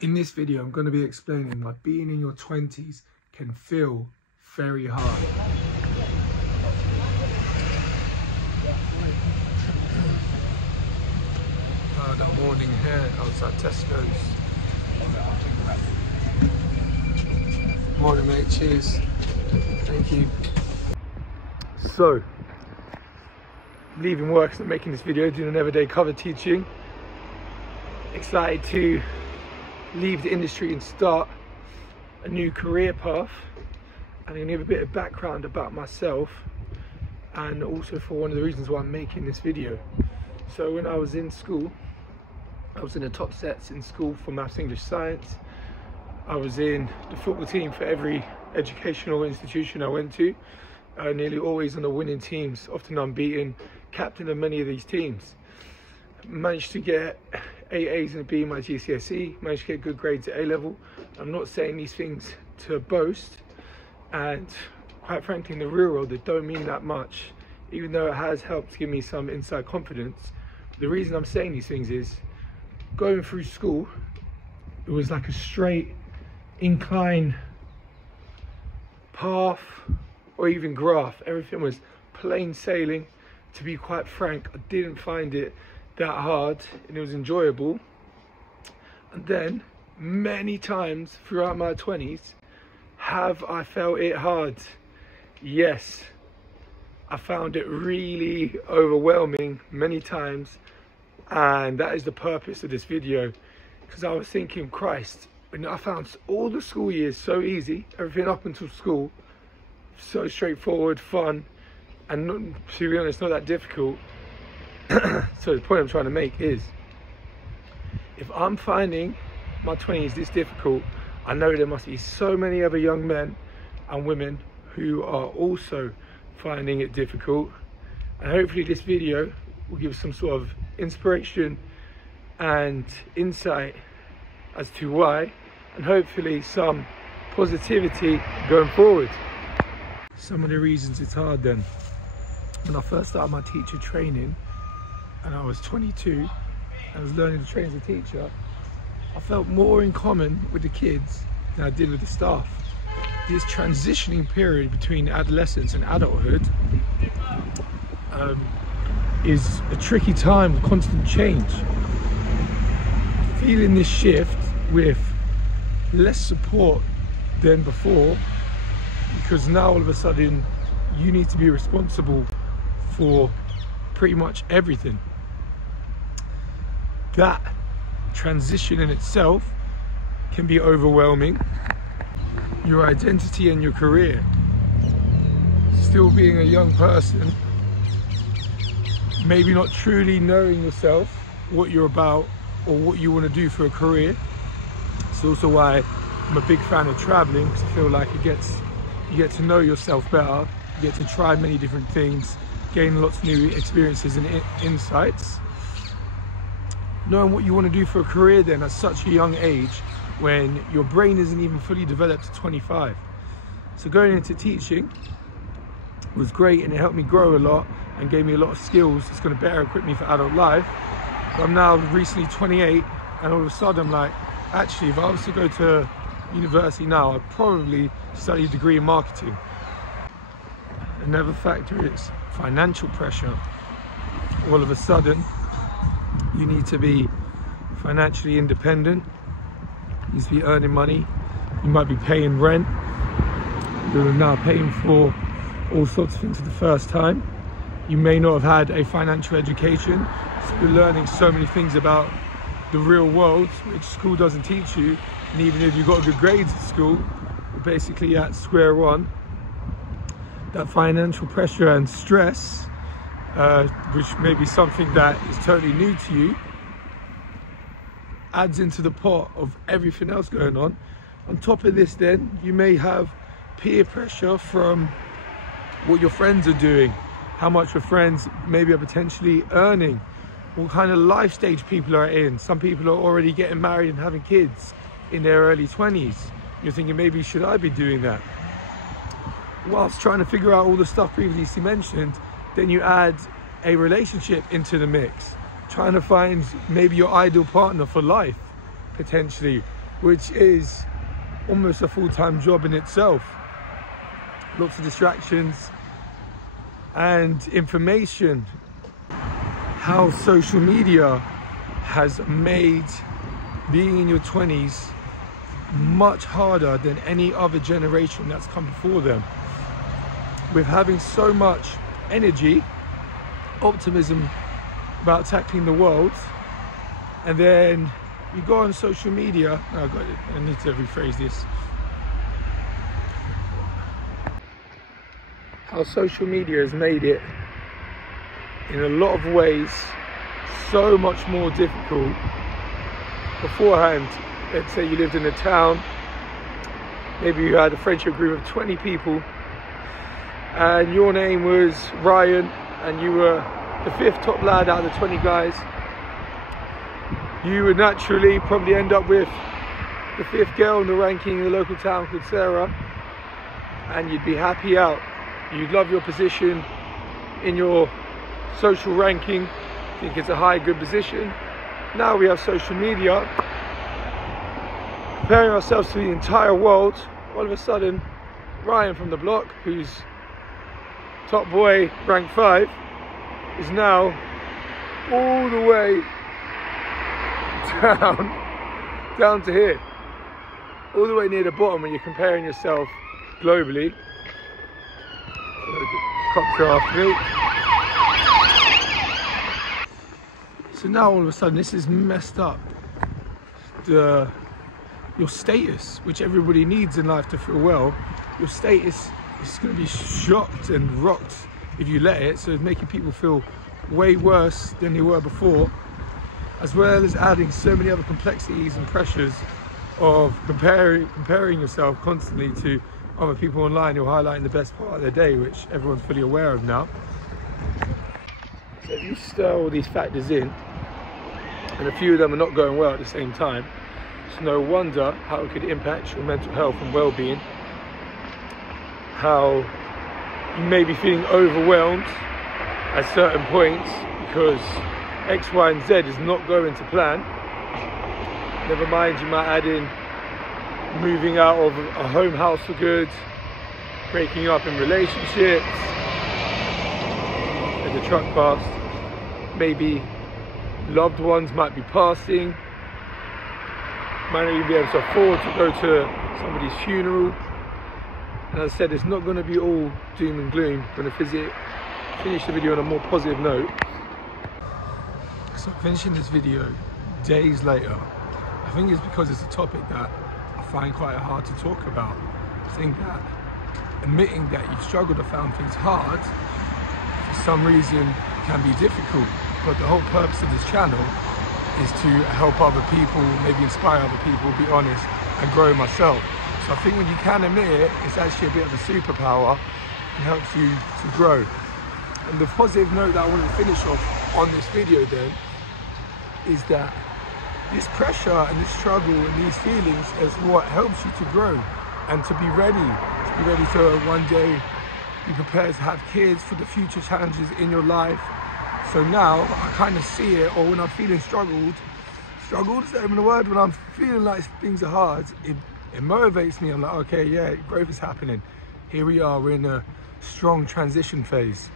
In this video, I'm going to be explaining why being in your 20s can feel very hard. That morning here, I was at Tesco's. Morning mate, cheers. Thank you. So, leaving work and making this video, doing an everyday cover teaching. Excited to leave the industry and start a new career path. And I'm going to give a bit of background about myself and also for one of the reasons why I'm making this video. So when I was in school, I was in the top sets in school for maths, English, science. I was in the football team for every educational institution I went to. Nearly always on the winning teams, often unbeaten, captain of many of these teams. Managed to get 8 A's and a B in my GCSE, managed to get good grades at A-level. I'm not saying these things to boast, and quite frankly in the real world it don't mean that much, even though it has helped give me some inside confidence. The reason I'm saying these things is, going through school, it was like a straight incline path or even graph. Everything was plain sailing. To be quite frank, I didn't find it that hard and it was enjoyable. And then many times throughout my 20s have I felt it hard. Yes, I found it really overwhelming many times, and that is the purpose of this video, because I was thinking, Christ, when I found all the school years so easy, everything up until school so straightforward, fun, and not, to be honest, not that difficult. So the point I'm trying to make is, if I'm finding my 20s this difficult, I know there must be so many other young men and women who are also finding it difficult. And hopefully this video will give some sort of inspiration and insight as to why, and hopefully some positivity going forward. Some of the reasons it's hard then. When I first started my teacher training, and I was 22, I was learning to train as a teacher, I felt more in common with the kids than I did with the staff. This transitioning period between adolescence and adulthood is a tricky time with constant change. Feeling this shift with less support than before, because now all of a sudden you need to be responsible for pretty much everything. That transition in itself can be overwhelming. Your identity and your career, still being a young person, maybe not truly knowing yourself, what you're about or what you want to do for a career. It's also why I'm a big fan of traveling, because I feel like you get to know yourself better, you get to try many different things, gain lots of new experiences and insights. Knowing what you want to do for a career then at such a young age, when your brain isn't even fully developed at 25. So going into teaching was great, and it helped me grow a lot and gave me a lot of skills that's going to better equip me for adult life. But I'm now recently 28, and all of a sudden I'm like, actually if I was to go to university now, I'd probably study a degree in marketing. Another factor is financial pressure. All of a sudden you need to be financially independent, you need to be earning money, you might be paying rent, you're now paying for all sorts of things for the first time. You may not have had a financial education, so you're learning so many things about the real world which school doesn't teach you, and even if you've got good grades at school, you're basically at square one. That financial pressure and stress, which may be something that is totally new to you, adds into the pot of everything else going on. On top of this then, you may have peer pressure from what your friends are doing, how much your friends maybe are potentially earning, what kind of life stage people are in. Some people are already getting married and having kids in their early 20s. You're thinking, maybe should I be doing that? Whilst trying to figure out all the stuff previously mentioned, then you add a relationship into the mix, trying to find maybe your ideal partner for life, potentially, which is almost a full-time job in itself. Lots of distractions and information. How social media has made being in your 20s much harder than any other generation that's come before them. With having so much energy, optimism about tackling the world, and then you go on social media. Oh, I need to rephrase this. How social media has made it, in a lot of ways, so much more difficult. Beforehand, let's say you lived in a town, maybe you had a friendship group of 20 people, and your name was Ryan, and you were the 5th top lad out of the 20 guys. You would naturally probably end up with the 5th girl in the ranking in the local town called Sarah, and you'd be happy out. You'd love your position in your social ranking, think it's a high, good position. Now we have social media, comparing ourselves to the entire world. All of a sudden, Ryan from the block, who's top boy, rank 5, is now all the way down to here, all the way near the bottom when you're comparing yourself globally. Cops are after me. So now all of a sudden this has messed up your status, which everybody needs in life to feel well. Your status is going to be shocked and rocked if you let it, so it's making people feel way worse than they were before, as well as adding so many other complexities and pressures of comparing yourself constantly to other people online who are highlighting the best part of their day, which everyone's fully aware of now. So if you stir all these factors in, and a few of them are not going well at the same time, it's no wonder how it could impact your mental health and well-being. How you may be feeling overwhelmed at certain points because X, Y, and Z is not going to plan. Never mind, you might add in moving out of a home house for good, breaking up in relationships, as the truck passed. Maybe loved ones might be passing, might not even be able to afford to go to somebody's funeral. And as I said, it's not going to be all doom and gloom. I'm going to finish the video on a more positive note. So finishing this video days later, I think it's because it's a topic that I find quite hard to talk about. I think that admitting that you've struggled or found things hard, for some reason, can be difficult. But the whole purpose of this channel is to help other people, maybe inspire other people, be honest, and grow myself. So I think when you can admit it, it's actually a bit of a superpower and helps you to grow. And the positive note that I want to finish off on this video then is that this pressure and this struggle and these feelings is what helps you to grow and to be ready to one day be prepared to have kids, for the future challenges in your life. So now I kind of see it, or when I'm feeling struggled, is that even a word? When I'm feeling like things are hard, it motivates me. I'm like, okay, yeah, growth is happening. Here we are, we're in a strong transition phase.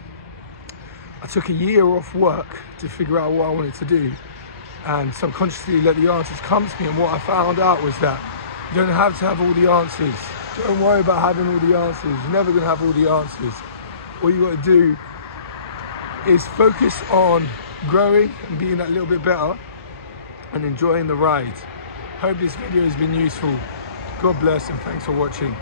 I took a year off work to figure out what I wanted to do, and subconsciously let the answers come to me. And what I found out was that you don't have to have all the answers. Don't worry about having all the answers. You're never gonna have all the answers. All you gotta do is focus on growing and being that little bit better and enjoying the ride. Hope this video has been useful. God bless and thanks for watching.